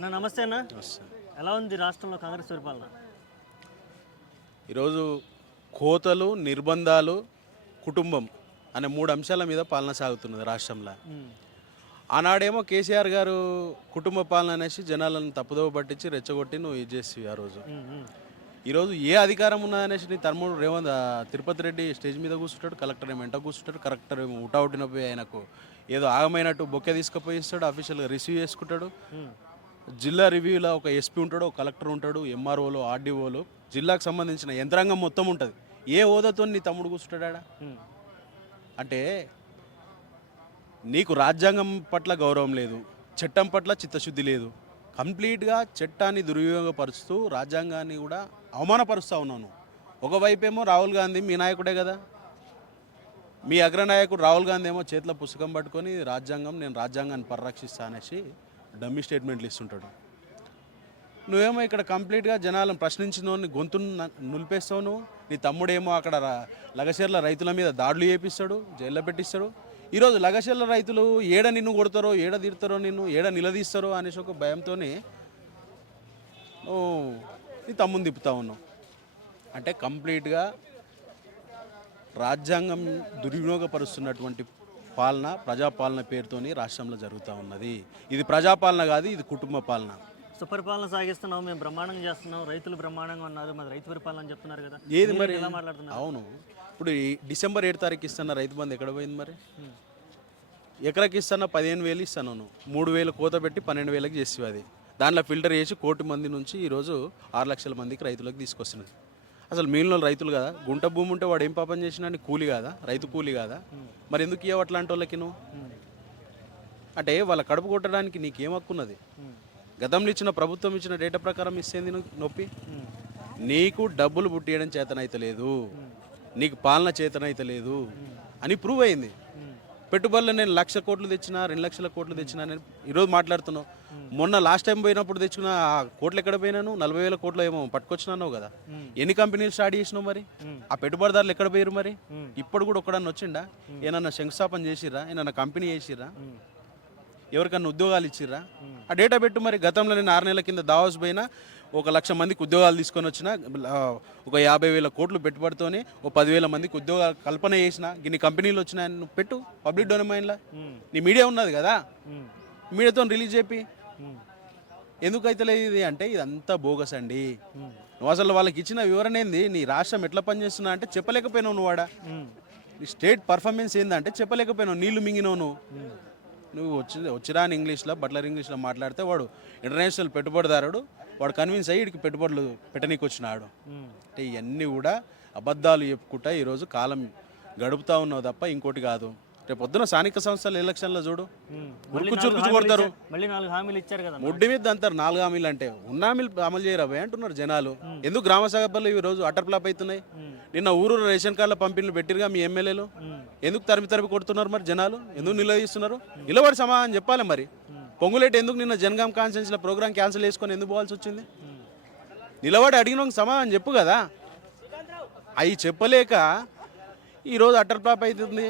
అన్న నమస్తే అన్న. ఎలా ఉంది రాష్ట్రంలో కాంగ్రెస్ పరిపాలన? ఈరోజు కోతలు, నిర్బంధాలు, కుటుంబం అనే 3 అంశాల మీద పాలన సాగుతున్నది రాష్ట్రంలో. ఆనాడేమో కేసీఆర్ గారు కుటుంబ పాలన అనేసి జనాలను తప్పుదోవ పట్టించి రెచ్చగొట్టి నువ్వు ఇది చేసి ఆ రోజు. ఈరోజు ఏ అధికారం ఉన్నదనేసి నీ తమ్ముడు తిరుపతి రెడ్డి స్టేజ్ మీద కూర్చుంటాడు, కలెక్టర్ ఏమో ఎంట కూర్చుంటాడు, కలెక్టర్ ఏమో ఉటావుటిన పోయి ఆయనకు ఏదో ఆగమైనట్టు బొక్కే తీసుకుపోయి ఇస్తాడు, అఫీషియల్గా రిసీవ్ చేసుకుంటాడు. జిల్లా రివ్యూలో ఒక ఎస్పీ ఉంటాడు, ఒక కలెక్టర్ ఉంటాడు, ఎంఆర్ఓలు, ఆర్డీఓలు, జిల్లాకు సంబంధించిన యంత్రాంగం మొత్తం ఉంటుంది. ఏ హోదాతో నీ తమ్ముడు కూర్చుంటాడా? అంటే నీకు రాజ్యాంగం పట్ల గౌరవం లేదు, చట్టం పట్ల చిత్తశుద్ధి లేదు, కంప్లీట్గా చట్టాన్ని దుర్వినియోగపరుస్తూ రాజ్యాంగాన్ని కూడా అవమానపరుస్తూ ఉన్నాను. ఒకవైపేమో రాహుల్ గాంధీ మీ నాయకుడే కదా, మీ అగ్రనాయకుడు రాహుల్ గాంధీ ఏమో చేతిలో పుస్తకం పట్టుకొని నేను రాజ్యాంగాన్ని పరిరక్షిస్తా అనేసి డమ్మీ స్టేట్మెంట్లు ఇస్తుంటాడు. నువ్వేమో ఇక్కడ కంప్లీట్గా జనాలను ప్రశ్నించిన గొంతును నులిపేస్తావు. నువ్వు నీ తమ్ముడేమో అక్కడ లగచర్ల రైతుల మీద దాడులు చేపిస్తాడు, జైల్లో పెట్టిస్తాడు. ఈరోజు లగచర్ల రైతులు ఏడ నిన్ను కొడతారో, ఏడ తీరుతారో, నిన్ను ఏడ నిలదీస్తారో అనేసి ఒక భయంతో నువ్వు నీ తమ్ముని తిప్పుతా ఉన్నావు. అంటే కంప్లీట్గా రాజ్యాంగం దుర్వినియోగపరుస్తున్నటువంటి పాలన, ప్రజాపాలన పేరుతోని రాష్ట్రంలో జరుగుతూ ఉన్నది. ఇది ప్రజాపాలన కాదు, ఇది కుటుంబ పాలన. సుపరిపాలన సాగిస్తున్నాం, మేము బ్రహ్మాండంగా చేస్తున్నాం, రైతులు బ్రహ్మాండంగా ఉన్నారు, మరి రైతు పరిపాలన అని చెప్తున్నారు కదా, ఏది మరి ఎలా మాట్లాడుతున్నారు? అవును, ఇప్పుడు డిసెంబర్ 7 తారీఖు ఇస్తున్న రైతు బంధు ఎక్కడ పోయింది మరి? ఎకరాకి ఇస్తున్న 15,000 ఇస్తాను, 3,000 కోత పెట్టి 12,000కి చేసి అది దాంట్లో ఫిల్టర్ చేసి 1 కోటి మంది నుంచి ఈరోజు 6 లక్షల మందికి రైతులకు తీసుకొస్తున్నది. అసలు మిగిలిన రైతులు కదా, గుంట భూమి ఉంటే వాడు ఏం పాపం చేసినా కూలి కాదా? రైతు కూలి కాదా? మరి ఎందుకు ఇవ్వవు అట్లాంటి వాళ్ళకి నువ్వు? అంటే వాళ్ళ కడుపు కొట్టడానికి నీకేం హక్కున్నది? గతంలో ఇచ్చిన ప్రభుత్వం ఇచ్చిన డేటా ప్రకారం ఇస్తేంది నొప్పి. నీకు డబ్బులు పుట్టియడం చేతనైతలేదు, నీకు పాలన చేతనైతలేదు అని ప్రూవ్ అయింది. పెట్టుబడులు నేను 1,00,000 కోట్లు తెచ్చినా, 2 లక్షల కోట్లు తెచ్చినా నేను ఈరోజు మాట్లాడుతున్నావు. మొన్న లాస్ట్ టైం పోయినప్పుడు తెచ్చుకున్న ఆ కోట్లు ఎక్కడ పోయినాను? 40,000 కోట్లు ఏమో పట్టుకొచ్చినావు కదా. ఎన్ని కంపెనీలు స్టార్ట్ చేసినావు మరి? ఆ పెట్టుబడిదారులు ఎక్కడ పోయారు మరి? ఇప్పుడు కూడా ఒక్కడన్నా వచ్చిండా? ఏమన్నా శంకుస్థాపన చేసిర్రా? ఏమన్నా కంపెనీ చేసిర్రా? ఎవరికన్నా ఉద్యోగాలు ఇచ్చిర్రా? ఆ డేటా పెట్టు మరి. గతంలో నేను 6 నెలల కింద దావోస్ పోయినా 1,00,000 మందికి ఉద్యోగాలు తీసుకొని వచ్చిన, ఒక 50,000 కోట్లు పెట్టుబడితోని 10,000 మందికి ఉద్యోగాలు కల్పన చేసిన, ఇన్ని కంపెనీలు వచ్చినాయని నువ్వు పెట్టు పబ్లిక్ డొమైన్లో. నీ మీడియా ఉన్నది కదా, మీడియాతో రిలీజ్ చెప్పి. ఎందుకైతే లేదు ఇది అంటే ఇదంతా బోగస్ అండి. నువ్వు అసలు వాళ్ళకి ఇచ్చిన వివరణ ఏంది? నీ రాష్ట్రం ఎట్లా పనిచేస్తున్నా అంటే చెప్పలేకపోయినావు. నువ్వు వాడ నీ స్టేట్ పర్ఫార్మెన్స్ ఏందంటే చెప్పలేకపోయినావు. నీళ్లు మింగినావు నువ్వు వచ్చిరాని ఇంగ్లీష్లో, బట్లర్ ఇంగ్లీష్లో మాట్లాడితే వాడు ఇంటర్నేషనల్ పెట్టుబడిదారుడు, వాడు కన్విన్స్ అయ్యి వీడికి పెట్టుబడులు పెట్టనీకి వచ్చినాడు. అంటే ఇవన్నీ కూడా అబద్ధాలు చెప్పుకుంటా ఈరోజు కాలం గడుపుతా ఉన్నావు తప్ప ఇంకోటి కాదు. రేపు పొద్దున స్థానిక సంస్థల ఎలక్షన్లో చూడు, చురుకు కొడతారు. మళ్ళీ 4 హామీలు ఇచ్చారు కదా, ముడ్డి మీద అంటారు 4 హామీలు అంటే. ఉన్న హామీలు అమలు చేయరాబే అంటున్నారు జనాలు. ఎందుకు గ్రామ సభలు ఈ రోజు అటర్ ఫ్లాప్ అవుతున్నాయి? నిన్న ఊరు రేషన్ కార్డుల పంపిణీలు పెట్టిరుగా మీ ఎమ్మెల్యేలు. ఎందుకు తరిమి కొడుతున్నారు మరి జనాలు? ఎందుకు నిలదీస్తున్నారు? నిలబడి సమాధానం చెప్పాలి మరి. పొంగులేటి ఎందుకు నిన్న జనగాం కాన్ఫరెన్స్లో ప్రోగ్రామ్ క్యాన్సిల్ చేసుకొని ఎందుకు పోవాల్సి వచ్చింది? నిలబడి అడిగిన సమాధానం చెప్పు కదా. అవి చెప్పలేక ఈరోజు అటర్ ఫ్లాప్ అవుతుంది.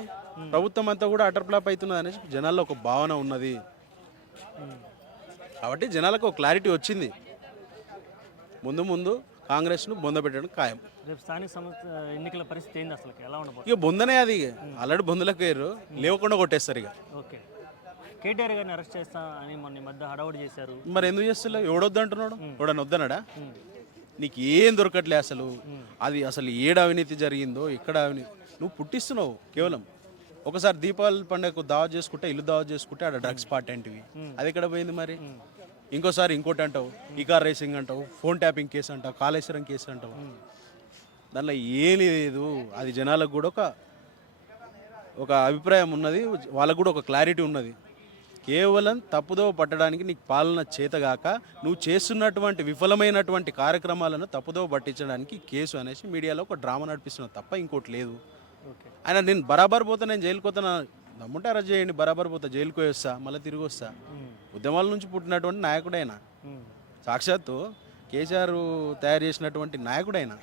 ప్రభుత్వం అంతా కూడా అటర్ ఫ్లాప్ అవుతున్నది అనేసి జనాల్లో ఒక భావన ఉన్నది. కాబట్టి జనాలకు ఒక క్లారిటీ వచ్చింది. ముందు కాంగ్రెస్ను బొందబెట్టడం ఖాయం. రేపు స్థానిక సంస్థ ఎన్నికల పరిస్థితి ఏంది అసలు? ఎలా ఉండబోతుంది? ఇక బొందనే అది. ఆల్రెడీ బొందలకు వేరు, లేవకుండా కొట్టేస్తారు ఇక. ఓకే, కేటీఆర్ గారిని అరెస్ట్ చేస్తా అని మొన్న మధ్య హడావుడి చేశారు. మరి ఎందుకు చేస్తలేవు? ఎవడొద్దు అంటున్నాడు? ఎవడన్నా వద్దన్నాడా? నీకు ఏం దొరకట్లే అసలు. అది అసలు ఏడ అవినీతి జరిగిందో, ఎక్కడ అవినీతి నువ్వు పుట్టిస్తున్నావు. కేవలం ఒకసారి దీపావళి పండుగకు దావత్ చేసుకుంటే, ఇల్లు దావత్ చేసుకుంటే ఆడ డ్రగ్స్ పార్ట్ ఏంటివి, అది ఎక్కడ పోయింది మరి? ఇంకోసారి ఇంకోటి అంటావు, ఈ కార్ రేసింగ్ అంటావు, ఫోన్ ట్యాపింగ్ కేసు అంటావు, కాళేశ్వరం కేసు అంటావు. దానిలో ఏం లేదు. అది జనాలకు కూడా ఒక అభిప్రాయం ఉన్నది, వాళ్ళకు కూడా ఒక క్లారిటీ ఉన్నది. కేవలం తప్పుదోవ పట్టడానికి నీకు పాలన చేతగాక నువ్వు చేస్తున్నటువంటి విఫలమైనటువంటి కార్యక్రమాలను తప్పుదోవ పట్టించడానికి కేసు అనేసి మీడియాలో ఒక డ్రామా నడిపిస్తున్నావు తప్ప ఇంకోటి లేదు. ఆయన నేను బరాబర్ పోతా, నేను జైలుకి పోతా, దమ్ముంటే అరెస్ట్ చేయండి, బరాబర్ పోతా, జైలుకి వస్తా, మళ్ళీ తిరిగి వస్తా. ఉద్యమాల నుంచి పుట్టినటువంటి నాయకుడైనా, సాక్షాత్తు కేసీఆర్ తయారు చేసినటువంటి నాయకుడైనా.